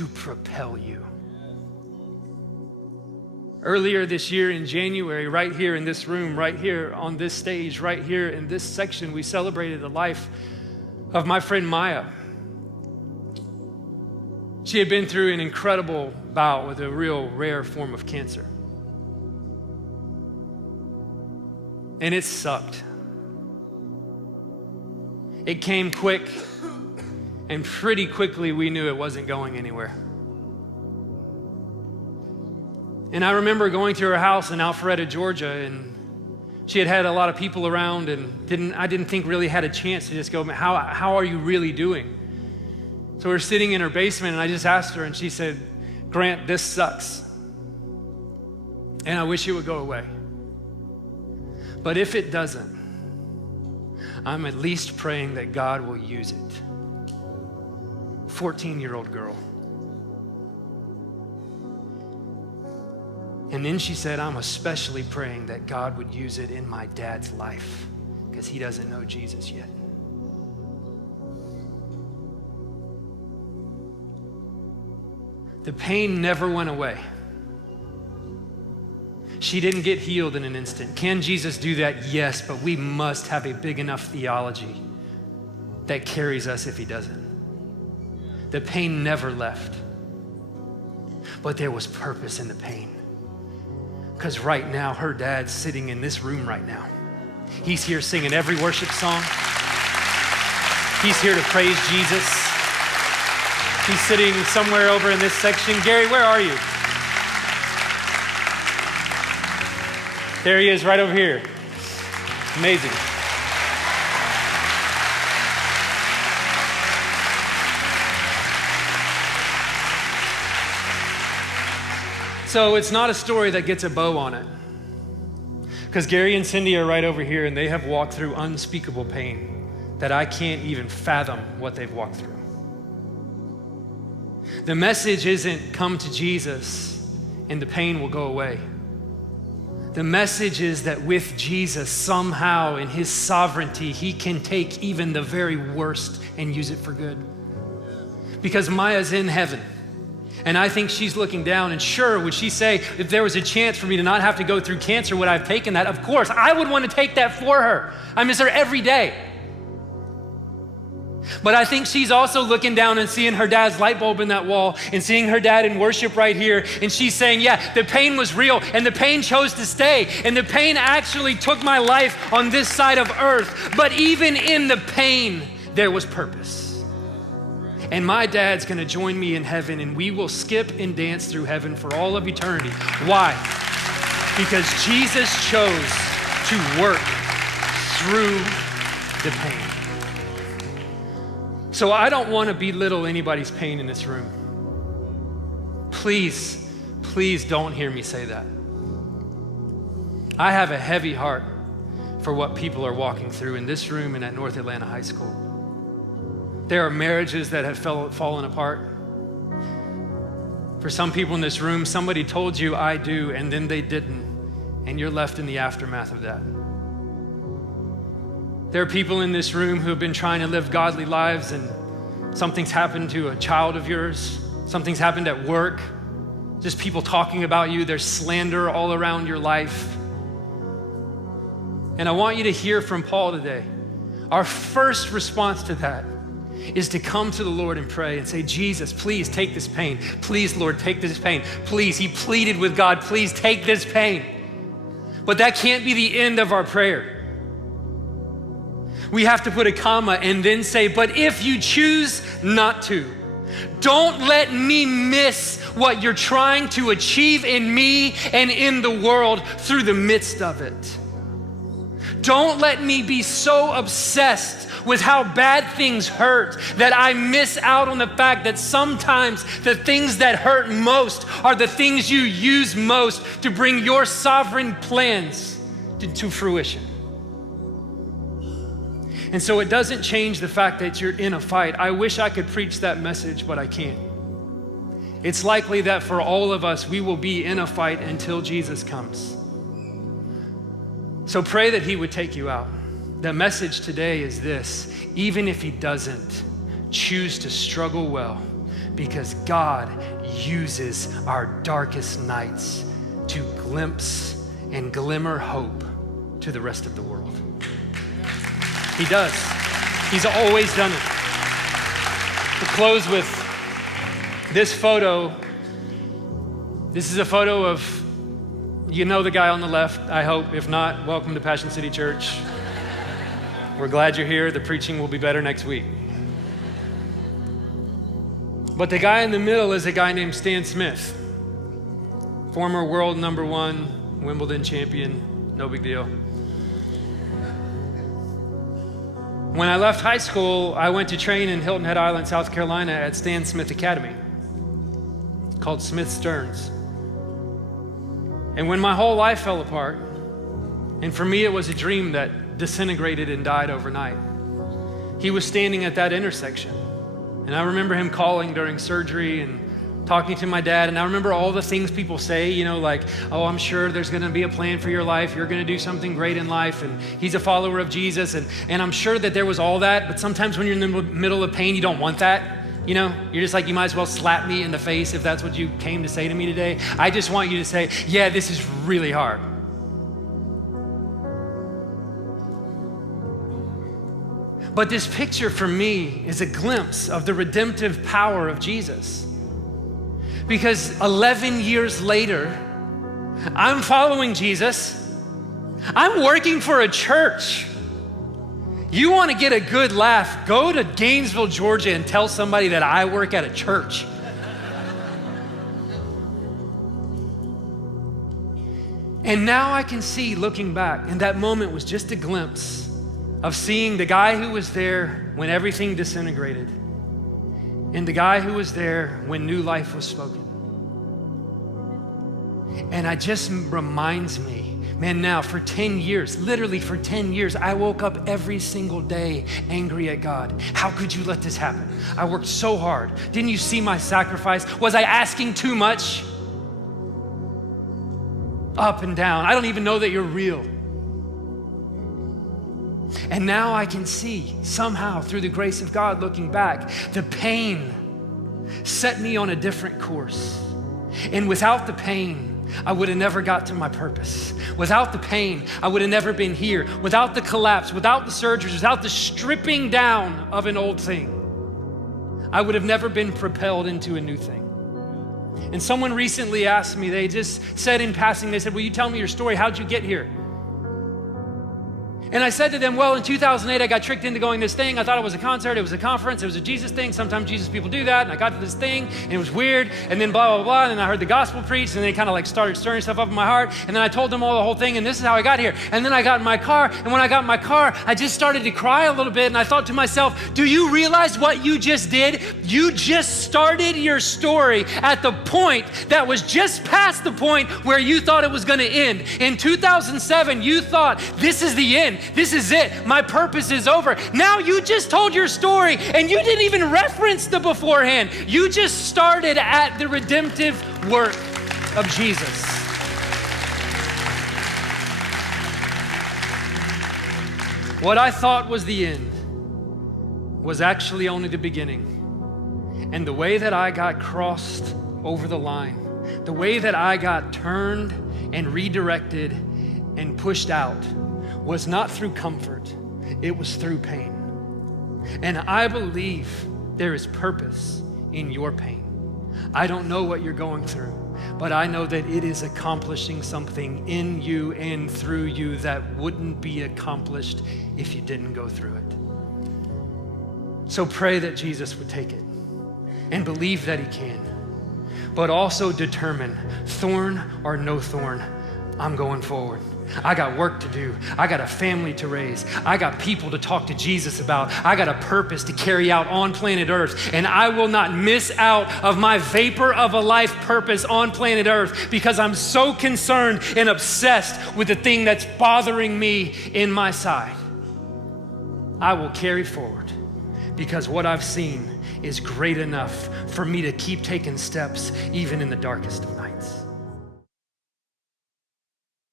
to propel you. Earlier this year in January, right here in this room, right here on this stage, right here in this section, we celebrated the life of my friend Maya. She had been through an incredible bout with a real rare form of cancer. And it sucked. It came quick, and pretty quickly we knew it wasn't going anywhere. And I remember going to her house in Alpharetta, Georgia, and she had had a lot of people around, and I didn't think really had a chance to just go, how are you really doing? So we're sitting in her basement, and I just asked her, and she said, Grant, this sucks. And I wish it would go away. But if it doesn't, I'm at least praying that God will use it. 14-year-old girl. And then she said, I'm especially praying that God would use it in my dad's life because he doesn't know Jesus yet. The pain never went away. She didn't get healed in an instant. Can Jesus do that? Yes, but we must have a big enough theology that carries us if he doesn't. The pain never left, but there was purpose in the pain. Because right now, her dad's sitting in this room right now. He's here singing every worship song. He's here to praise Jesus. He's sitting somewhere over in this section. Gary, where are you? There he is, right over here. Amazing. So it's not a story that gets a bow on it. Because Gary and Cindy are right over here, and they have walked through unspeakable pain that I can't even fathom what they've walked through. The message isn't come to Jesus and the pain will go away. The message is that with Jesus, somehow in his sovereignty, he can take even the very worst and use it for good. Because Maya's in heaven. And I think she's looking down, and sure, would she say, if there was a chance for me to not have to go through cancer, would I have taken that? Of course, I would want to take that for her. I miss her every day. But I think she's also looking down and seeing her dad's light bulb in that wall and seeing her dad in worship right here. And she's saying, yeah, the pain was real and the pain chose to stay. And the pain actually took my life on this side of earth. But even in the pain, there was purpose. And my dad's gonna join me in heaven, and we will skip and dance through heaven for all of eternity. Why? Because Jesus chose to work through the pain. So I don't wanna belittle anybody's pain in this room. Please, please don't hear me say that. I have a heavy heart for what people are walking through in this room and at North Atlanta High School. There are marriages that have fallen apart. For some people in this room, somebody told you, I do, and then they didn't, and you're left in the aftermath of that. There are people in this room who have been trying to live godly lives, and something's happened to a child of yours, something's happened at work, just people talking about you, there's slander all around your life. And I want you to hear from Paul today. Our first response to that is to come to the Lord and pray and say, Jesus, please take this pain. Please, Lord, take this pain. Please, he pleaded with God, please take this pain. But that can't be the end of our prayer. We have to put a comma and then say, but if you choose not to, don't let me miss what you're trying to achieve in me and in the world through the midst of it. Don't let me be so obsessed with how bad things hurt that I miss out on the fact that sometimes the things that hurt most are the things you use most to bring your sovereign plans to fruition. And so it doesn't change the fact that you're in a fight. I wish I could preach that message, but I can't. It's likely that for all of us, we will be in a fight until Jesus comes. So pray that he would take you out. The message today is this: even if he doesn't, choose to struggle well, because God uses our darkest nights to glimpse and glimmer hope to the rest of the world. He does. He's always done it. We'll close with this photo. This is a photo of, you know, the guy on the left, I hope. If not, welcome to Passion City Church. We're glad you're here. The preaching will be better next week. But the guy in the middle is a guy named Stan Smith, former world #1 Wimbledon champion, no big deal. When I left high school, I went to train in Hilton Head Island, South Carolina at Stan Smith Academy, called Smith Stearns. And when my whole life fell apart, and for me it was a dream that disintegrated and died overnight, he was standing at that intersection. And I remember him calling during surgery and talking to my dad, and I remember all the things people say, you know, like, oh, I'm sure there's gonna be a plan for your life, you're gonna do something great in life, and he's a follower of Jesus, and I'm sure that there was all that, but sometimes when you're in the middle of pain, you don't want that, you know? You're just like, you might as well slap me in the face if that's what you came to say to me today. I just want you to say, yeah, this is really hard. But this picture for me is a glimpse of the redemptive power of Jesus. Because 11 years later, I'm following Jesus. I'm working for a church. You want to get a good laugh, go to Gainesville, Georgia, and tell somebody that I work at a church. And now I can see, looking back, and that moment was just a glimpse of seeing the guy who was there when everything disintegrated, and the guy who was there when new life was spoken. And it just reminds me, man, now for 10 years, literally for 10 years, I woke up every single day angry at God. How could you let this happen? I worked so hard. Didn't you see my sacrifice? Was I asking too much? Up and down. I don't even know that you're real. And now I can see, somehow through the grace of God, looking back, the pain set me on a different course. And without the pain, I would have never got to my purpose. Without the pain, I would have never been here. Without the collapse, without the surgeries, without the stripping down of an old thing, I would have never been propelled into a new thing. And someone recently asked me, they just said in passing, they said, will you tell me your story? How'd you get here? And I said to them, well, in 2008, I got tricked into going to this thing. I thought it was a concert, it was a conference, it was a Jesus thing. Sometimes Jesus people do that. And I got to this thing and it was weird. And then blah, blah, blah. And then I heard the gospel preached and they kind of like started stirring stuff up in my heart. And then I told them all the whole thing and this is how I got here. And then I got in my car. And when I got in my car, I just started to cry a little bit. And I thought to myself, do you realize what you just did? You just started your story at the point that was just past the point where you thought it was going to end. In 2007, you thought this is the end. This is it. My purpose is over. Now you just told your story and you didn't even reference the beforehand. You just started at the redemptive work of Jesus. What I thought was the end was actually only the beginning. And the way that I got crossed over the line, the way that I got turned and redirected and pushed out was not through comfort, it was through pain. And I believe there is purpose in your pain. I don't know what you're going through, but I know that it is accomplishing something in you and through you that wouldn't be accomplished if you didn't go through it. So pray that Jesus would take it and believe that he can, but also determine, thorn or no thorn, I'm going forward. I got work to do. I got a family to raise. I got people to talk to Jesus about. I got a purpose to carry out on planet Earth. And I will not miss out of my vapor of a life purpose on planet Earth because I'm so concerned and obsessed with the thing that's bothering me in my side. I will carry forward because what I've seen is great enough for me to keep taking steps even in the darkest of nights.